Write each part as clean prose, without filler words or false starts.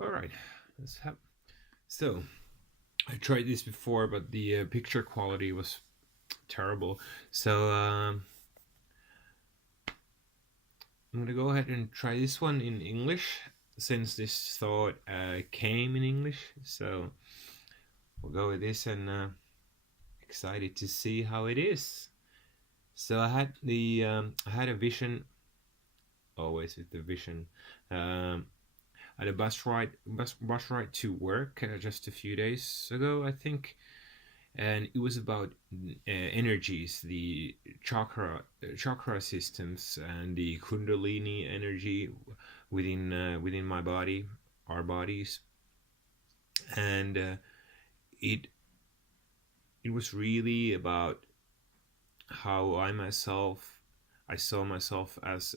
All right, let's have. So I tried this before, but the picture quality was terrible. So I'm gonna go ahead and try this one in English, since this thought came in English. So we'll go with this, and excited to see how it is. So I had a vision, always with the vision. Um, I had a bus ride to work just a few days ago, I think, and it was about energies, the chakra systems, and the kundalini energy within my body, our bodies, and it it was really about how I saw myself as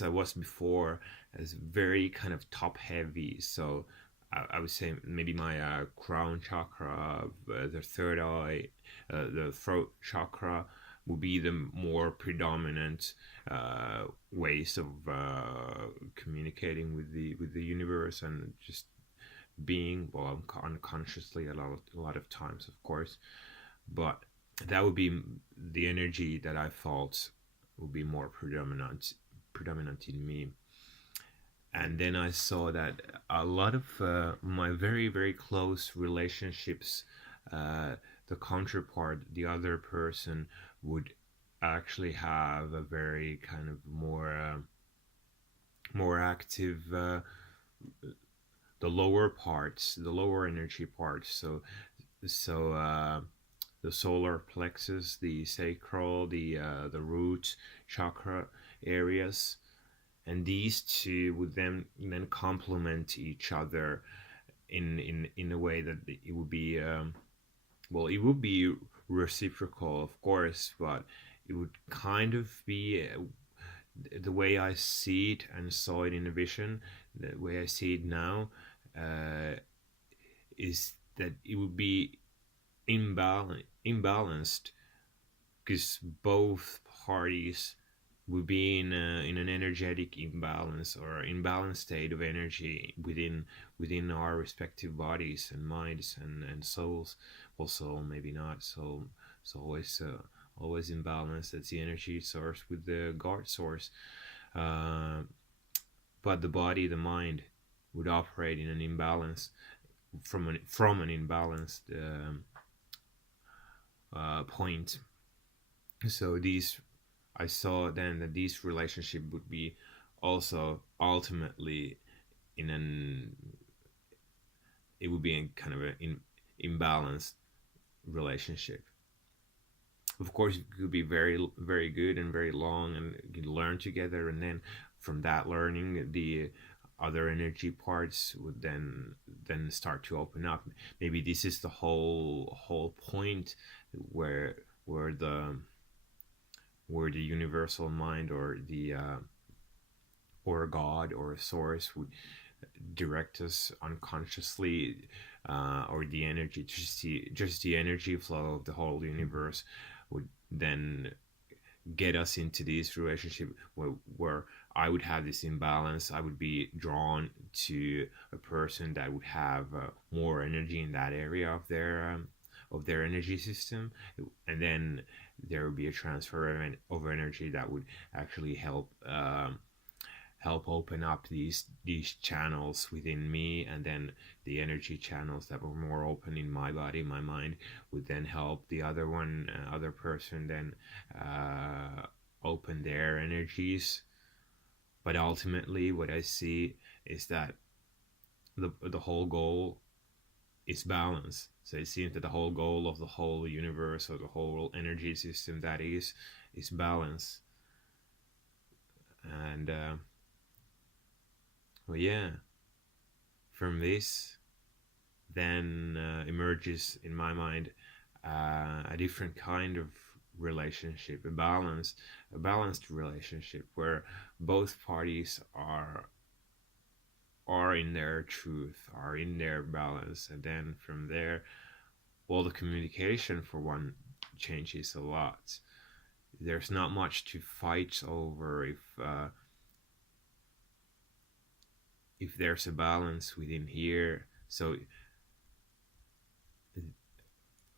I was before, as very kind of top heavy. So I would say maybe my crown chakra, the third eye, the throat chakra would be the more predominant ways of communicating with the universe, and just being, well, unconsciously a lot of times, of course, but that would be the energy that I felt would be more predominant in me. And then I saw that a lot of my very close relationships, the counterpart, the other person, would actually have a very kind of more active, the lower parts, the lower energy parts. So the solar plexus, the sacral, the root chakra areas, and these two would then complement each other in a way that it would be, well, it would be reciprocal, of course, but it would kind of be, the way I see it and saw it in a vision, the way I see it now, uh, is that it would be imbalanced, because both parties would be in an energetic imbalance, or imbalanced state of energy within our respective bodies and minds and souls. Well, soul maybe not. So always in balance. That's the energy source with the God source. Uh, but the body, the mind, would operate in an imbalance, from an imbalanced point. So these, I saw then that this relationship would be also ultimately in an, it would be in kind of an imbalanced relationship. Of course, it could be very good and very long, and you learn together, and then from that learning, the other energy parts would then start to open up. Maybe this is the whole point, where where the where the universal mind, or God or source, would direct us unconsciously, or the energy, just the energy flow of the whole universe would then get us into this relationship, where I would have this imbalance. I would be drawn to a person that would have more energy in that area of their energy system, and then there would be a transfer of energy that would actually help open up these channels within me, and then the energy channels that were more open in my body, my mind, would then help the other person then open their energies. But ultimately, what I see is that the whole goal is balance. So it seems that the whole goal of the whole universe, or the whole energy system, that is balance. And well, yeah, from this then emerges in my mind a different kind of relationship, a balanced relationship, where both parties are in their truth, are in their balance, and then from there, well, the communication, for one, changes a lot. There's not much to fight over if there's a balance within here, so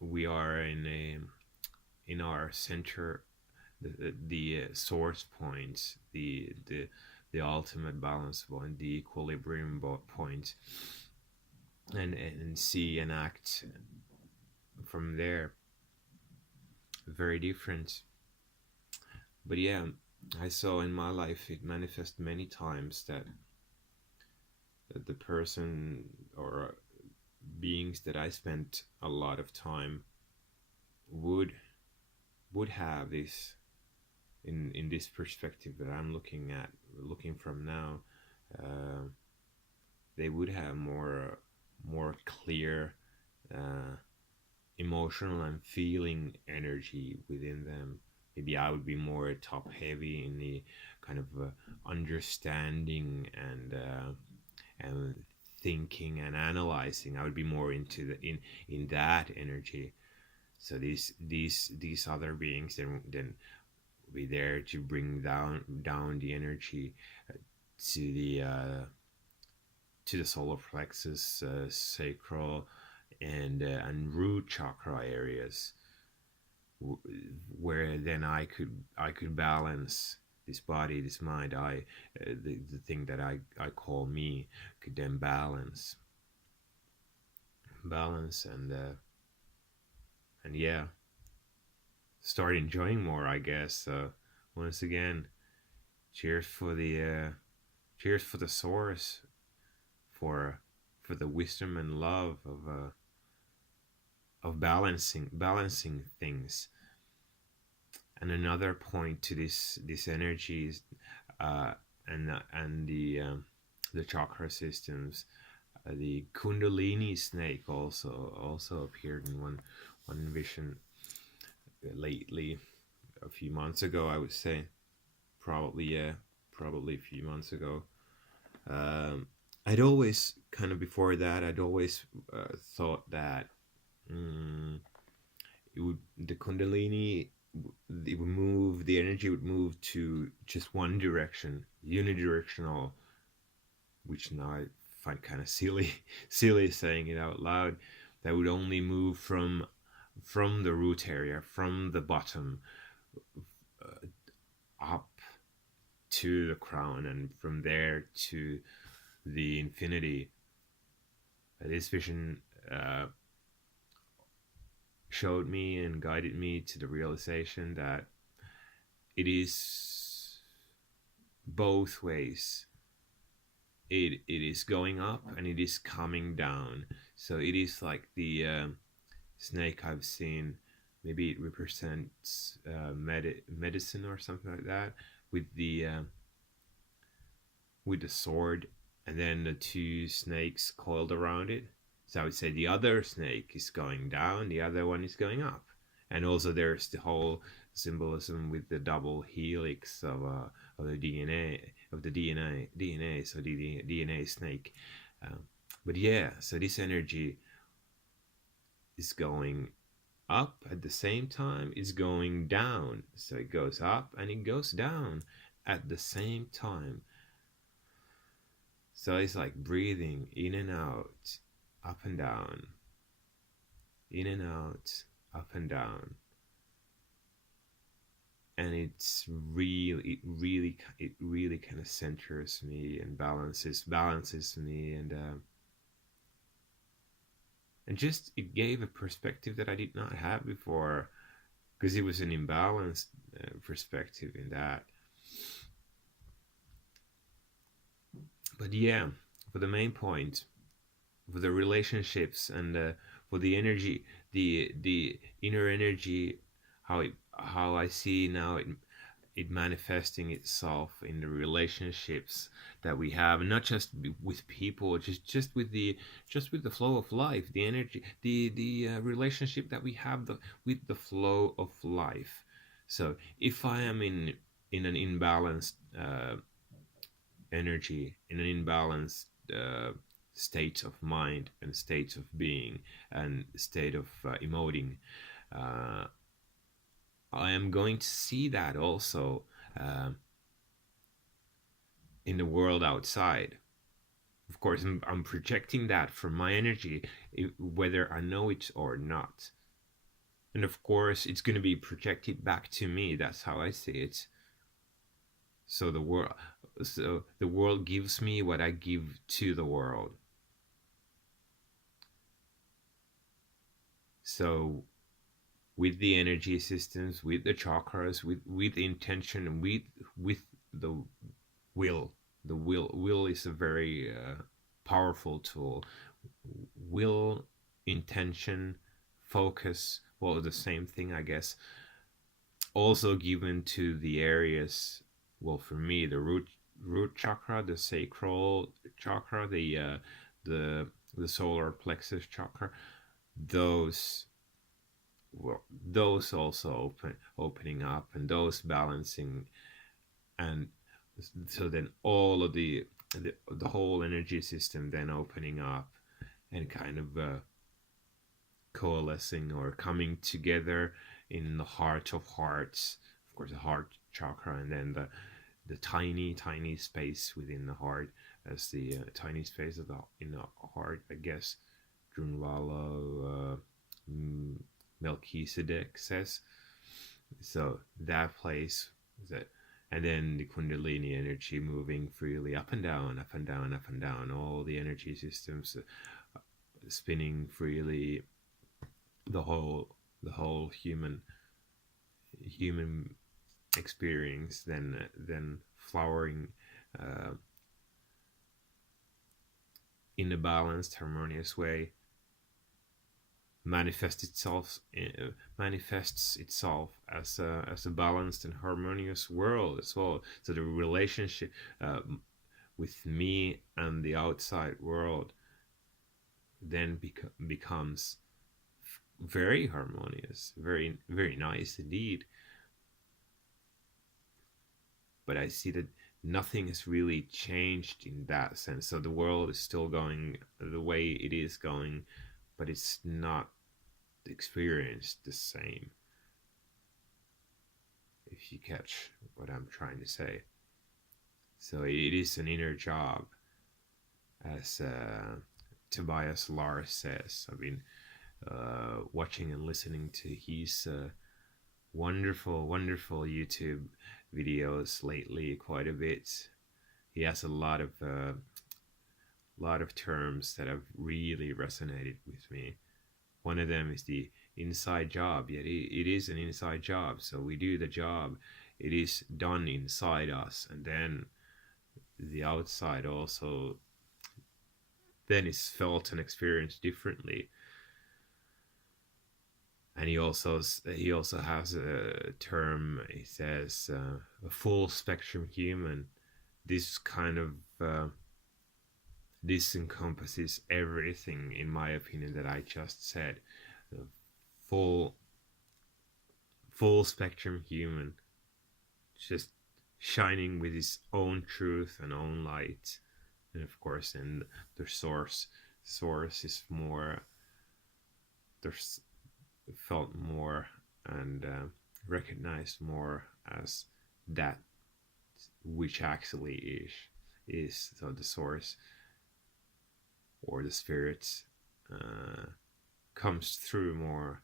we are in our center, the source points, the ultimate balance point, the equilibrium point, and see and act from there. Very different. But yeah, I saw in my life it manifest many times that the person or beings that I spent a lot of time would have this in this perspective that I'm looking from now. Uh, they would have more clear emotional and feeling energy within them. Maybe I would be more top heavy in the kind of understanding and thinking and analyzing. I would be more into in that energy. So these other beings then be there to bring down the energy to the solar plexus, sacral, and root chakra areas, where then I could balance this body, this mind. The thing that I call me could then balance and yeah, start enjoying more, I guess. Once again, cheers for the source, for the wisdom and love of balancing things. And another point to this energy is and the chakra systems. The kundalini snake also appeared in one vision lately, a few months ago, I would say. Probably a few months ago. I'd always kind of before that I'd always thought that the kundalini, it would move, the energy would move to just one direction, unidirectional, which now I find kind of silly saying it out loud. That would only move from the root area, from the bottom up to the crown, and from there to the infinity. This vision showed me and guided me to the realization that it is both ways. It is going up and it is coming down. So it is like the snake I've seen. Maybe it represents medicine or something like that, with the sword, and then the two snakes coiled around it. So I would say the other snake is going down, the other one is going up. And also there's the whole symbolism with the double helix of the DNA, so the DNA snake. But yeah, so this energy is going up at the same time it's going down. So it goes up and it goes down at the same time. So it's like breathing in and out, up and down, in and out, up and down. And it really kind of centers me and balances me, and just it gave a perspective that I did not have before, because it was an imbalanced perspective in that. But yeah, for the main point, for the relationships and for the energy, the inner energy, how I see now it manifesting itself in the relationships that we have, and not just with people, just with the flow of life, the energy, the relationship that we have with the flow of life. So if I am in an imbalanced energy, in an imbalanced state of mind and state of being and state of emoting, I am going to see that also in the world outside. Of course, I'm projecting that from my energy, whether I know it or not. And of course, it's going to be projected back to me. That's how I see it. So the world gives me what I give to the world. So with the energy systems, with the chakras, with the intention, with the will. The will is a very powerful tool. Will, intention, focus, well, the same thing, I guess. Also given to the areas, well, for me, the root chakra, the sacral chakra, the the solar plexus chakra, those, well, those also opening up, and those balancing. And so then all of the whole energy system then opening up and kind of coalescing or coming together in the heart of hearts, of course the heart chakra, and then the tiny space within the heart as the tiny space of the in the heart, I guess Drunvalo Melchizedek says. So that place, that, and then the kundalini energy moving freely up and down, up and down, up and down, all the energy systems spinning freely, the whole human experience then flowering in a balanced, harmonious way, manifests itself as a balanced and harmonious world as well. So the relationship with me and the outside world then becomes very harmonious, very very nice indeed. But I see that nothing has really changed in that sense. So the world is still going the way it is going, but it's not experienced the same, if you catch what I'm trying to say. So it is an inner job, as Tobias Lars says. I've been watching and listening to his wonderful YouTube videos lately quite a bit. He has a lot of terms that have really resonated with me. One of them is the inside job. Yet it is an inside job. So we do the job. It is done inside us, and then the outside also then is felt and experienced differently. And he also has a term. He says a full spectrum human. This kind of this encompasses everything, in my opinion, that I just said. The full spectrum human, just shining with his own truth and own light. And of course, then the source is more, there's felt more and recognized more as that which actually is. So the source or the spirit comes through more,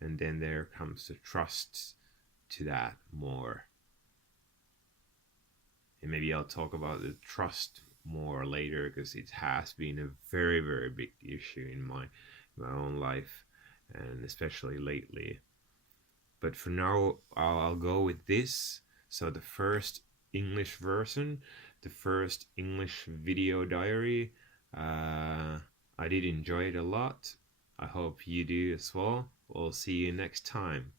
and then there comes the trust to that more. And maybe I'll talk about the trust more later, because it has been a very very big issue in my own life, and especially lately. But for now, I'll go with this. So the first English version, the first English video diary, I did enjoy it a lot. I hope you do as well. We'll see you next time.